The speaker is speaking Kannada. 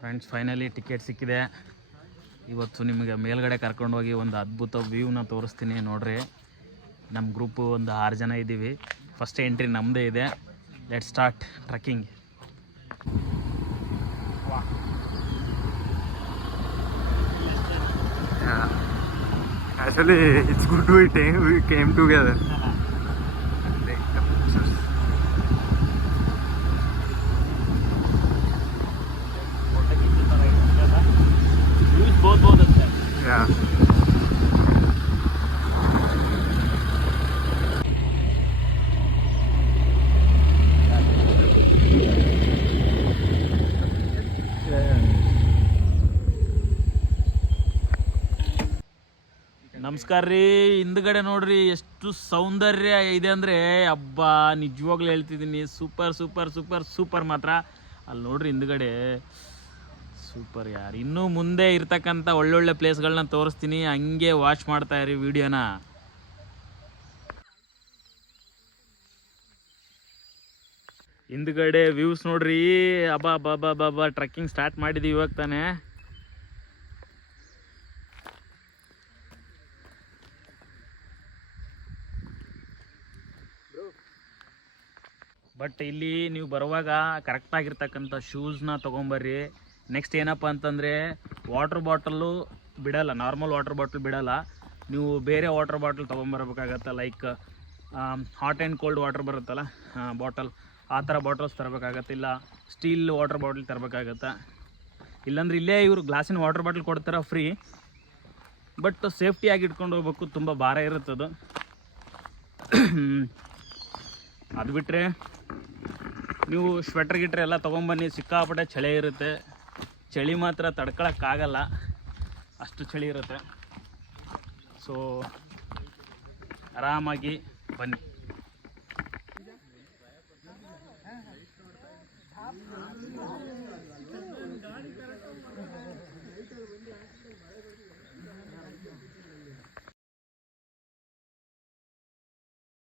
ಫ್ರೆಂಡ್ಸ್, ಫೈನಲಿ ಟಿಕೆಟ್ ಸಿಕ್ಕಿದೆ. ಇವತ್ತು ನಿಮಗೆ ಮೇಲ್ಗಡೆ ಕರ್ಕೊಂಡೋಗಿ ಒಂದು ಅದ್ಭುತ ವ್ಯೂನ ತೋರಿಸ್ತೀನಿ ನೋಡ್ರಿ. ನಮ್ಮ ಗ್ರೂಪು ಒಂದು 6 ಜನ ಇದ್ದೀವಿ. ಫಸ್ಟ್ ಎಂಟ್ರಿ ನಮ್ಮದೇ ಇದೆ. Let start trekking. Actually, it's good we came together. बहुत अच्छा है. Yeah. ನಮಸ್ಕಾರ ರೀ. ಹಿಂದ್ಗಡೆ ನೋಡ್ರಿ ಎಷ್ಟು ಸೌಂದರ್ಯ ಇದೆ ಅಂದರೆ ಹಬ್ಬ, ನಿಜವಾಗ್ಲೂ ಹೇಳ್ತಿದ್ದೀನಿ. ಸೂಪರ್ ಸೂಪರ್ ಸೂಪರ್ ಸೂಪರ್ ಮಾತ್ರ. ಅಲ್ಲಿ ನೋಡ್ರಿ ಹಿಂದ್ಗಡೆ ಸೂಪರ್ ಯಾರು. ಇನ್ನೂ ಮುಂದೆ ಇರ್ತಕ್ಕಂಥ ಒಳ್ಳೊಳ್ಳೆ ಪ್ಲೇಸ್ಗಳನ್ನ ತೋರಿಸ್ತೀನಿ. ಹಂಗೆ ವಾಚ್ ಮಾಡ್ತಾ ಇರಿ ವಿಡಿಯೋನ. ಹಿಂದ್ಗಡೆ ವ್ಯೂಸ್ ನೋಡ್ರಿ. ಅಬ್ಬಾ ಬಾಬಾ ಬಾಬಾ. ಟ್ರೆಕ್ಕಿಂಗ್ ಸ್ಟಾರ್ಟ್ ಮಾಡಿದ್ದೀವಿ ಇವಾಗ ತಾನೇ. ಬಟ್ ಇಲ್ಲಿ ನೀವು ಬರುವಾಗ ಕರೆಕ್ಟಾಗಿರ್ತಕ್ಕಂಥ ಶೂಸ್ನ ತೊಗೊಂಬರ್ರಿ. ನೆಕ್ಸ್ಟ್ ಏನಪ್ಪ ಅಂತಂದರೆ ವಾಟ್ರ್ ಬಾಟಲ್ಲು ಬಿಡೋಲ್ಲ, ನಾರ್ಮಲ್ ವಾಟ್ರ್ ಬಾಟಲ್ ಬಿಡೋಲ್ಲ. ನೀವು ಬೇರೆ ವಾಟ್ರ್ ಬಾಟಲ್ ತೊಗೊಂಬರ್ಬೇಕಾಗತ್ತೆ. Like hot and cold water ಬರುತ್ತಲ್ಲ ಬಾಟಲ್, ಆ ಥರ ಬಾಟಲ್ಸ್ ತರಬೇಕಾಗತ್ತೆ. ಇಲ್ಲ ಸ್ಟೀಲ್ ವಾಟ್ರ್ ಬಾಟಲ್ ತರಬೇಕಾಗತ್ತೆ. ಇಲ್ಲಾಂದ್ರೆ ಇಲ್ಲೇ ಇವರು ಗ್ಲಾಸಿನ ವಾಟ್ರ್ ಬಾಟಲ್ ಕೊಡ್ತಾರೆ ಫ್ರೀ. ಬಟ್ ಸೇಫ್ಟಿಯಾಗಿ ಇಟ್ಕೊಂಡು ಹೋಗ್ಬೇಕು, ತುಂಬ ಭಾರ ಇರುತ್ತದು. ಅದು ಬಿಟ್ಟರೆ ನೀವು ಸ್ವೆಟ್ರ್ ಗಿಟ್ರ್ ಎಲ್ಲ ತೊಗೊಂಬನ್ನಿ. ಸಿಕ್ಕಾಪಟ್ಟೆ ಚಳಿ ಇರುತ್ತೆ. ಚಳಿ ಮಾತ್ರ ತಡ್ಕೊಳಕ್ಕಾಗಲ್ಲ, ಅಷ್ಟು ಚಳಿ ಇರುತ್ತೆ. ಸೊ ಆರಾಮಾಗಿ ಬನ್ನಿ.